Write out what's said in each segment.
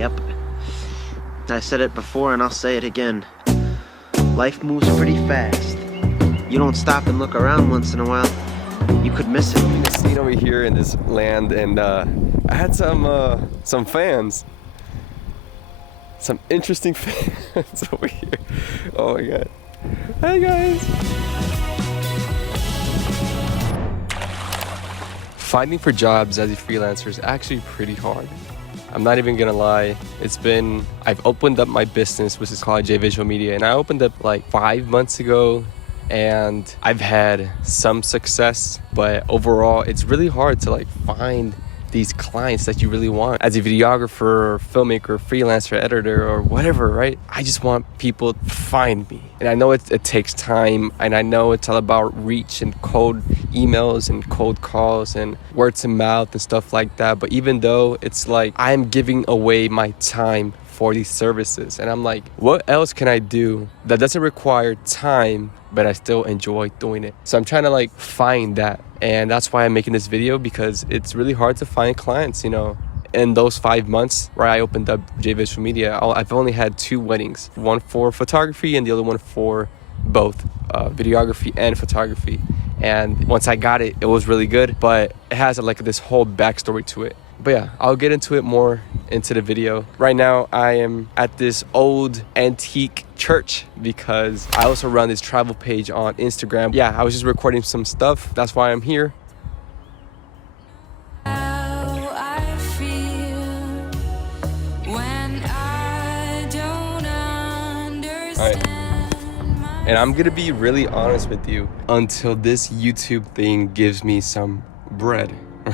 Yep. I said it before and I'll say it again. Life moves pretty fast. You don't stop and look around once in a while, you could miss it. I'm staying over here in this land, and I had some fans. Some interesting fans over here. Oh my god. Hey guys. Finding for jobs as a freelancer is actually pretty hard. I'm not even gonna lie. I've opened up my business, which is called jvisualmedia, and I opened up like 5 months ago, and I've had some success, but overall it's really hard to like find these clients that you really want as a videographer, filmmaker, freelancer, editor, or whatever, right? I just want people to find me. And I know it takes time, and I know it's all about reach and cold emails and cold calls and words of mouth and stuff like that. But even though it's like I'm giving away my time for these services, and I'm like, what else can I do that doesn't require time, but I still enjoy doing it? So I'm trying to like find that. And that's why I'm making this video, because it's really hard to find clients, you know. In those 5 months where I opened up jvisualmedia, I've only had 2 weddings, one for photography and the other one for both videography and photography. And once I got it, it was really good, but it has like this whole backstory to it. But yeah, I'll get into it more into the video. Right now, I am at this old antique church because I also run this travel page on Instagram. Yeah, I was just recording some stuff. That's why I'm here. Alright. And I'm gonna be really honest with you until this YouTube thing gives me some bread,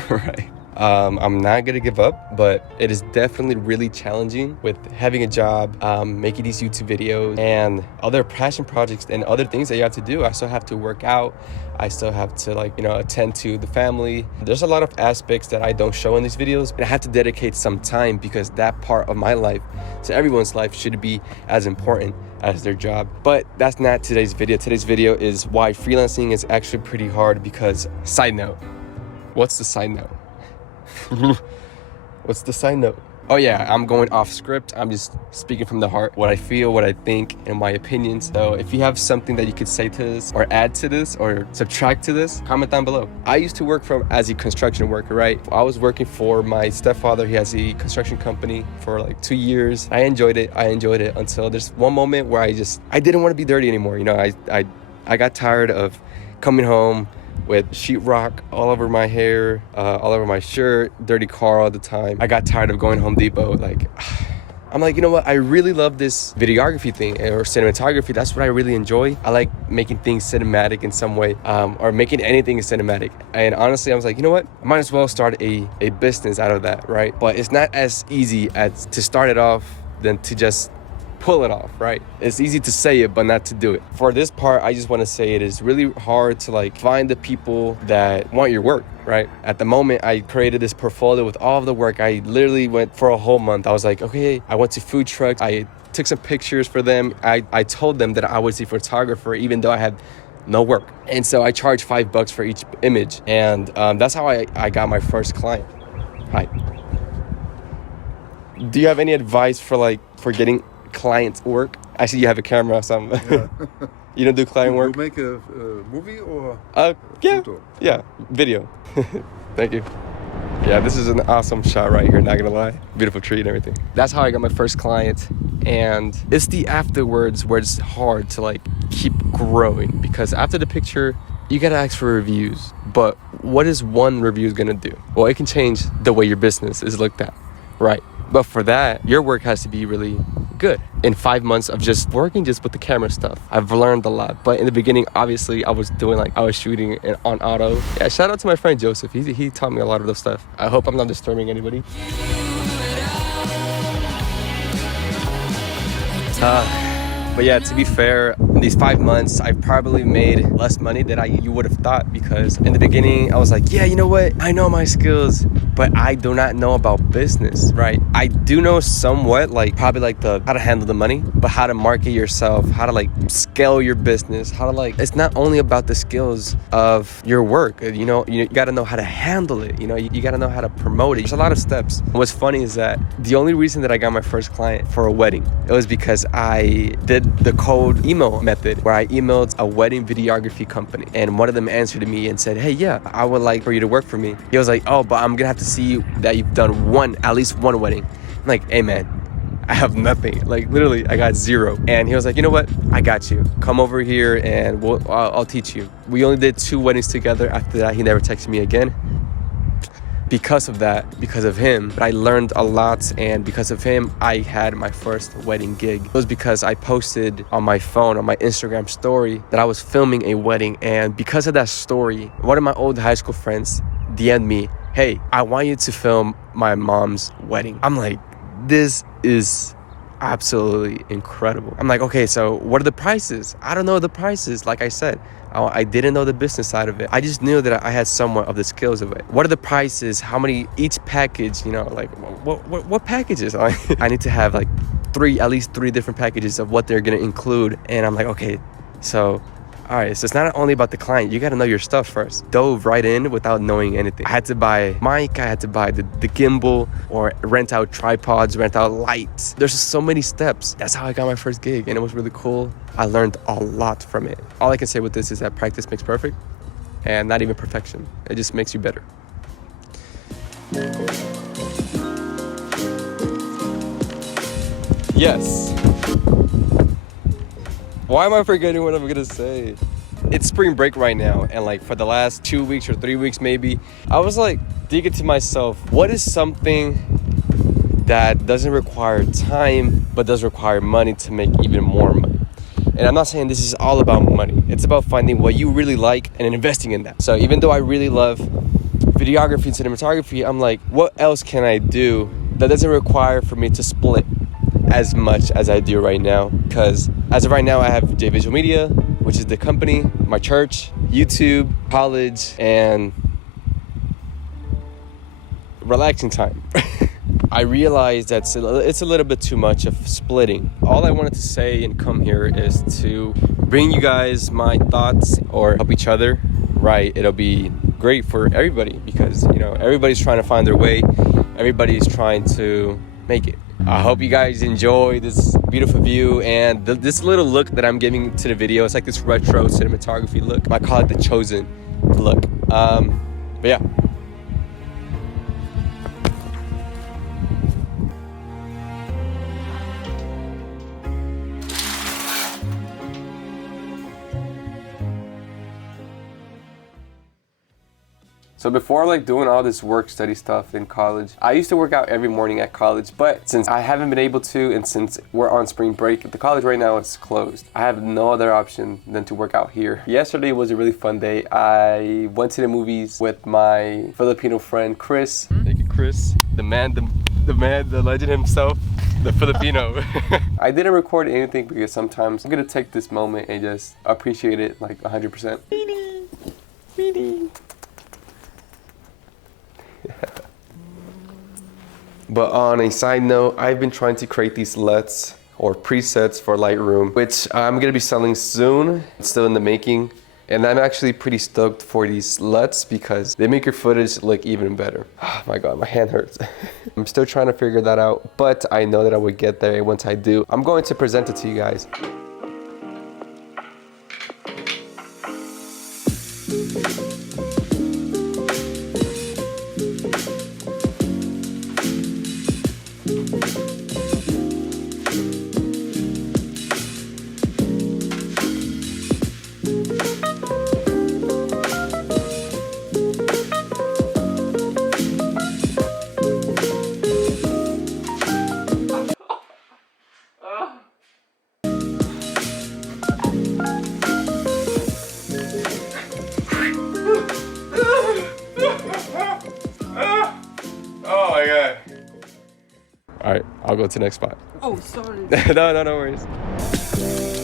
right? I'm not gonna give up, but it is definitely really challenging with having a job, making these YouTube videos and other passion projects and other things that you have to do. I still have to work out. I still have to attend to the family. There's a lot of aspects that I don't show in these videos, but I have to dedicate some time because that part of my life, so everyone's life, should be as important as their job. But that's not today's video. Today's video is why freelancing is actually pretty hard because, side note, what's the side note? What's the side note? Oh yeah, I'm going off script. I'm just speaking from the heart, what I feel, what I think, and my opinions. So if you have something that you could say to this, or add to this, or subtract to this, comment down below. I used to work as a construction worker, right? I was working for my stepfather. He has a construction company for like 2 years. I enjoyed it until there's one moment where I didn't want to be dirty anymore. You know, I got tired of coming home with sheetrock all over my hair, all over my shirt, dirty car all the time. I got tired of going to Home Depot. I'm like, you know what? I really love this videography thing or cinematography. That's what I really enjoy. I like making things cinematic in some way, or making anything cinematic. And honestly, I was like, you know what? I might as well start a business out of that, right? But it's not as easy as to start it off than to just pull it off, right? It's easy to say it, but not to do it. For this part, I just want to say it is really hard to find the people that want your work, right? At the moment, I created this portfolio with all of the work. I literally went for a whole month. I was like, okay, I went to food trucks. I took some pictures for them. I told them that I was a photographer, even though I had no work. And so I charged $5 for each image. And that's how I got my first client. Hi. Do you have any advice for getting clients work? I see you have a camera, so yeah. You don't do client work? You make a movie or yeah, photo? Yeah, video. Thank you. Yeah, this is an awesome shot right here, not gonna lie. Beautiful tree and everything. That's how I got my first client, and it's the afterwards where it's hard to keep growing, because after the picture, you gotta ask for reviews. But what is one review gonna do? Well, it can change the way your business is looked at, right? But for that, your work has to be really good. In 5 months of just working with the camera stuff, I've learned a lot. But in the beginning, obviously, I was shooting on auto. Yeah, shout out to my friend Joseph. He taught me a lot of those stuff. I hope I'm not disturbing anybody. But yeah, to be fair, in these 5 months, I've probably made less money than you would have thought, because in the beginning, I was like, yeah, you know what? I know my skills, but I do not know about business, right? I do know somewhat, like probably like how to handle the money, but how to market yourself, how to like scale your business, how to like, it's not only about the skills of your work, you got to know how to handle it, you got to know how to promote it. There's a lot of steps. What's funny is that the only reason that I got my first client for a wedding, it was because I did the cold email method where I emailed a wedding videography company, and one of them answered me and said, hey, yeah, I would like for you to work for me. He was like, oh, but I'm gonna have to see that you've done at least one wedding. I'm like, hey man, I have nothing. Like literally, I got 0. And he was like, you know what? I got you. Come over here and I'll teach you. We only did 2 weddings together. After that, he never texted me again. Because of him, I learned a lot, and because of him, I had my first wedding gig. It was because I posted on my phone, on my Instagram story, that I was filming a wedding, and because of that story, one of my old high school friends DM'd me, hey, I want you to film my mom's wedding. I'm like, this is absolutely incredible. I'm like, okay, so what are the prices? I don't know the prices, like I said. I didn't know the business side of it. I just knew that I had somewhat of the skills of it. What are the prices? How many each package? Like what packages? I need to have like at least three different packages of what they're gonna include. And I'm like, okay, so all right, so it's not only about the client. You got to know your stuff first. Dove right in without knowing anything. I had to buy mic, I had to buy the gimbal, or rent out tripods, rent out lights. There's just so many steps. That's how I got my first gig, and it was really cool. I learned a lot from it. All I can say with this is that practice makes perfect, and not even perfection. It just makes you better. Yes. Why am I forgetting what I'm gonna say? It's spring break right now, and like for the last 2 weeks or 3 weeks maybe, I was like thinking to myself, what is something that doesn't require time but does require money to make even more money? And I'm not saying this is all about money. It's about finding what you really like and investing in that. So even though I really love videography and cinematography, I'm like, what else can I do that doesn't require for me to split as much as I do right now? Because as of right now, I have jvisualmedia, which is the company, my church, YouTube, college, and relaxing time. I realized that it's a little bit too much of splitting. All I wanted to say and come here is to bring you guys my thoughts, or help each other, right? It'll be great for everybody, because everybody's trying to find their way. Everybody's trying to make it. I hope you guys enjoy this beautiful view and this little look that I'm giving to the video. It's like this retro cinematography look. I call it the chosen look. But yeah. So before like doing all this work study stuff in college, I used to work out every morning at college, but since I haven't been able to, and since we're on spring break, the college right now is closed, I have no other option than to work out here. Yesterday was a really fun day. I went to the movies with my Filipino friend, Chris. Thank you, Chris. The man, the legend himself, the Filipino. I didn't record anything because sometimes I'm gonna take this moment and just appreciate it like 100%. Really. But on a side note, I've been trying to create these LUTs or presets for Lightroom, which I'm gonna be selling soon. It's still in the making. And I'm actually pretty stoked for these LUTs because they make your footage look even better. Oh my God, my hand hurts. I'm still trying to figure that out, but I know that I would get there. Once I do, I'm going to present it to you guys. Oh my God. All right, I'll go to the next spot. Oh, sorry. No worries. Bye.